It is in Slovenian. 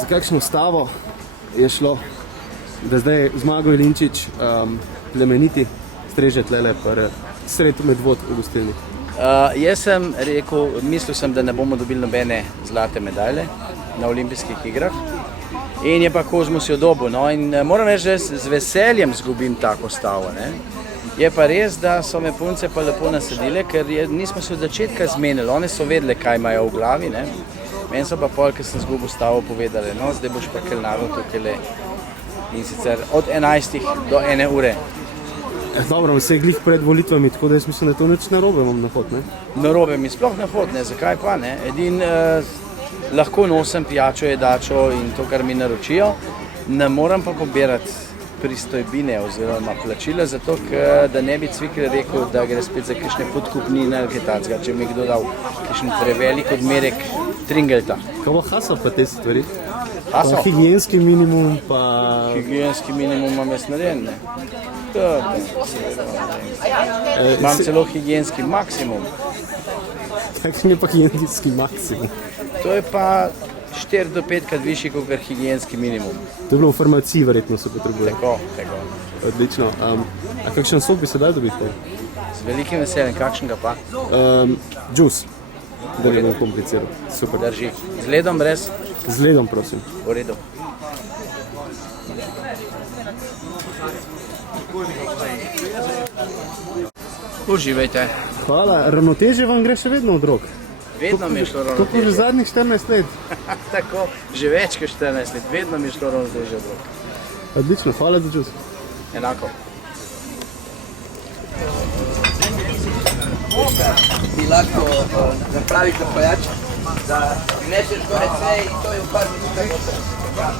Za kakšno stavo je šlo, da zdaj Zmago Jelinčič plemeniti streže tlele sred Medvod v gostilni? Jaz sem rekel, mislil sem, da ne bomo dobili nobene zlate medalje na olimpijskih igrah. In je pa Kozmus jo dobil. No? In moram reči, da z veseljem zgubim tako stavo. Ne? Je pa res, da so me punce pa lepo nasedile, ker nismo se od začetka zmenili. One so vedele, kaj imajo v glavi. Ne? Meni so pa pol, ker sem zgubil stavo, povedali, no, zdaj boš pa kelnaril tukaj in sicer od 11 do 1 ure. Dobro, vse glih pred volitvami, tako da jaz mislim, da to nič narobe imam na hod, ne? Narobe mi sploh na hod, ne, zakaj pa, ne? Lahko nosim pijačo, jedačo in to, kar mi naročijo, ne moram pa pobirati pristojbine oziroma plačila, zato da ne bi Cvikl rekel, da gre spet za kakšne podkupnine ali kaj takega, če mi kdo dal kakšen prevelik odmerek tringelta. Kaj bo hasa pa te stvari? Haso? Higienski minimum pa... Higienski minimum imam jaz narejen, ne? Imam celo higienski maksimum. Kakšen je pa higienski maksimum? To je pa 4 do 5 krat višji kot higienski minimum. To je bilo v farmaciji, verjetno se potrebuje. Tako. Odlično. A kakšen sok bi se dal dobiti? Z velikim veseljem, kakšnega pa? Džus, da ne bom kompliciral. Super. Drži. Z ledom brez? Z ledom, prosim. V redu. Uživajte. Hvala. Ravnotežje vam gre še vedno od rok? Vedno mi je šlo To pa že ravnotežje. zadnjih 14 let. Tako, že več kot 14 let. Vedno mi je šlo ravnotežje od rok. Odlično, hvala za džus. Enako. Ti lahko napraviš napojač, da neseš gore vse in to je v par minutah.